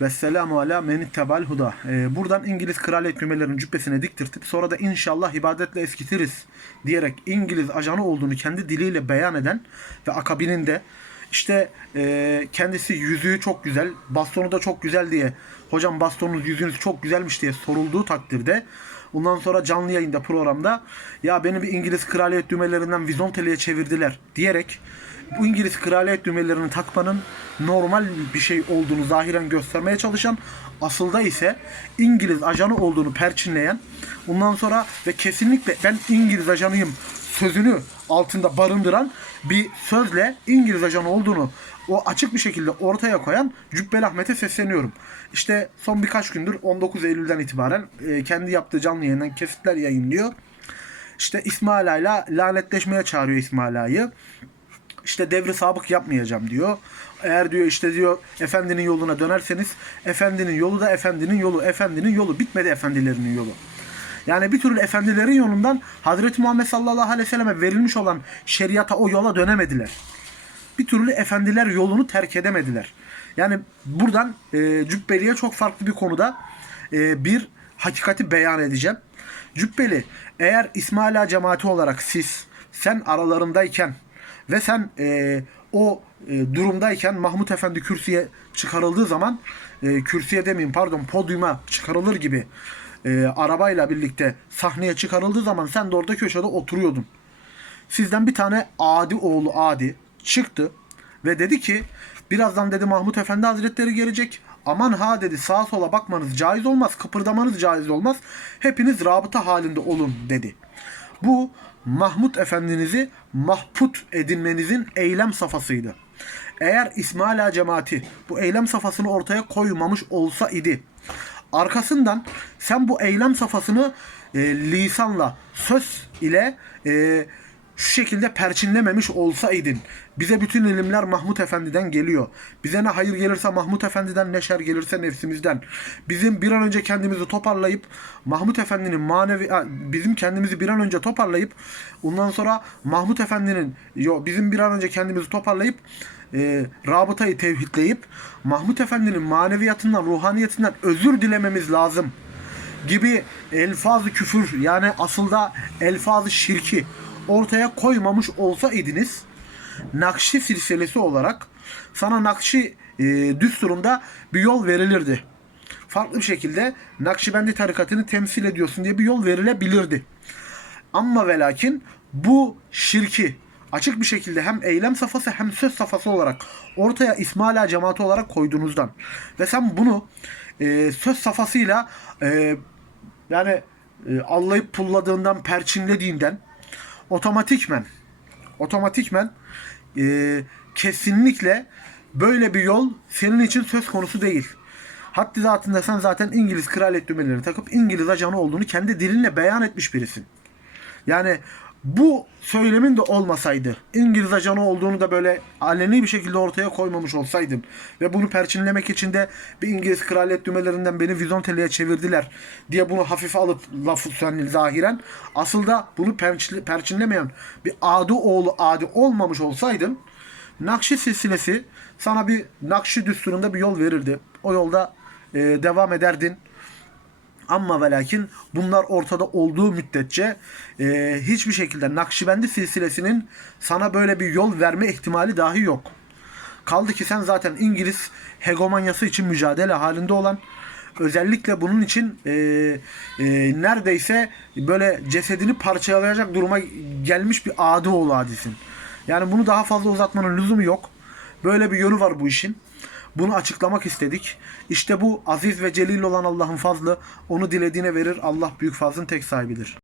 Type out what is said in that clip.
Ve selamu ala menittebal huda. Ee, buradan İngiliz kraliyet kümelerinin cübbesine diktirtip sonra da inşallah ibadetle eskitiriz diyerek İngiliz ajanı olduğunu kendi diliyle beyan eden ve akabininde işte e, kendisi yüzüğü çok güzel, bastonu da çok güzel diye hocam bastonunuz yüzüğünüz çok güzelmiş diye sorulduğu takdirde Ondan sonra canlı yayında programda ya beni bir İngiliz kraliyet düğmelerinden vizonteliğe çevirdiler diyerek İngiliz kraliyet düğmelerini takmanın normal bir şey olduğunu zahiren göstermeye çalışan asılda ise İngiliz ajanı olduğunu perçinleyen ondan sonra ve kesinlikle ben İngiliz ajanıyım sözünü altında barındıran bir sözle İngiliz ajanı olduğunu o açık bir şekilde ortaya koyan Cübbeli Ahmet'e sesleniyorum. İşte son birkaç gündür 19 Eylül'den itibaren e, kendi yaptığı canlı yayından kesitler yayınlıyor. İşte İsmail Ağa'yla lanetleşmeye çağırıyor İsmail Ağa'yı. İşte devri sabık yapmayacağım diyor. Eğer diyor işte diyor efendinin yoluna dönerseniz efendinin yolu da efendinin yolu. Efendinin yolu bitmedi efendilerinin yolu. Yani bir türlü efendilerin yolundan Hazreti Muhammed sallallahu aleyhi ve selleme verilmiş olan şeriata o yola dönemediler. Bir türlü efendiler yolunu terk edemediler. Yani buradan e, Cübbeli'ye çok farklı bir konuda e, bir hakikati beyan edeceğim. Cübbeli eğer İsmaila cemaati olarak siz sen aralarındayken ve sen e, o e, durumdayken Mahmut Efendi kürsüye çıkarıldığı zaman e, kürsüye demeyeyim pardon podyuma çıkarılır gibi e, arabayla birlikte sahneye çıkarıldığı zaman sen de orada köşede oturuyordun. Sizden bir tane Adi oğlu Adi çıktı ve dedi ki birazdan dedi Mahmut Efendi Hazretleri gelecek. Aman ha dedi sağa sola bakmanız caiz olmaz, kıpırdamanız caiz olmaz. Hepiniz rabıta halinde olun dedi. Bu Mahmut Efendinizi mahput edinmenizin eylem safhasıydı. Eğer İsmaila cemaati bu eylem safhasını ortaya koymamış olsa idi, arkasından sen bu eylem safhasını e, lisanla, söz ile e, şu şekilde perçinlememiş olsaydın. Bize bütün ilimler Mahmut Efendi'den geliyor. Bize ne hayır gelirse Mahmut Efendi'den ne şer gelirse nefsimizden. Bizim bir an önce kendimizi toparlayıp Mahmut Efendi'nin manevi bizim kendimizi bir an önce toparlayıp ondan sonra Mahmut Efendi'nin yo bizim bir an önce kendimizi toparlayıp e, rabıtayı tevhidleyip Mahmut Efendi'nin maneviyatından, ruhaniyetinden özür dilememiz lazım gibi elfazı küfür yani aslında elfazı şirki ortaya koymamış olsaydınız Nakşi silsilesi olarak sana Nakşi e, düsturunda bir yol verilirdi. Farklı bir şekilde Nakşibendi tarikatını temsil ediyorsun diye bir yol verilebilirdi. Ama ve lakin bu şirki açık bir şekilde hem eylem safhası hem söz safhası olarak ortaya İsmaila cemaati olarak koyduğunuzdan ve sen bunu e, söz safhasıyla e, yani e, allayıp pulladığından, perçinlediğinden otomatikmen otomatikmen e, kesinlikle böyle bir yol senin için söz konusu değil. Haddi zatında sen zaten İngiliz kraliyet düğmelerini takıp İngiliz ajanı olduğunu kendi dilinle beyan etmiş birisin. Yani bu söylemin de olmasaydı, İngiliz ajanı olduğunu da böyle aleni bir şekilde ortaya koymamış olsaydın ve bunu perçinlemek için de bir İngiliz kraliyet düğmelerinden beni vizonteliğe çevirdiler diye bunu hafife alıp lafı sen zahiren asıl da bunu perçin- perçinlemeyen bir adi oğlu adi olmamış olsaydın Nakşi silsilesi sana bir Nakşi düsturunda bir yol verirdi. O yolda e, devam ederdin. Ama ve lakin bunlar ortada olduğu müddetçe e, hiçbir şekilde Nakşibendi silsilesinin sana böyle bir yol verme ihtimali dahi yok. Kaldı ki sen zaten İngiliz hegemonyası için mücadele halinde olan özellikle bunun için e, e, neredeyse böyle cesedini parçalayacak duruma gelmiş bir adi oğlu adisin. Yani bunu daha fazla uzatmanın lüzumu yok. Böyle bir yönü var bu işin. Bunu açıklamak istedik. İşte bu aziz ve celil olan Allah'ın fazlı. Onu dilediğine verir. Allah büyük fazlın tek sahibidir.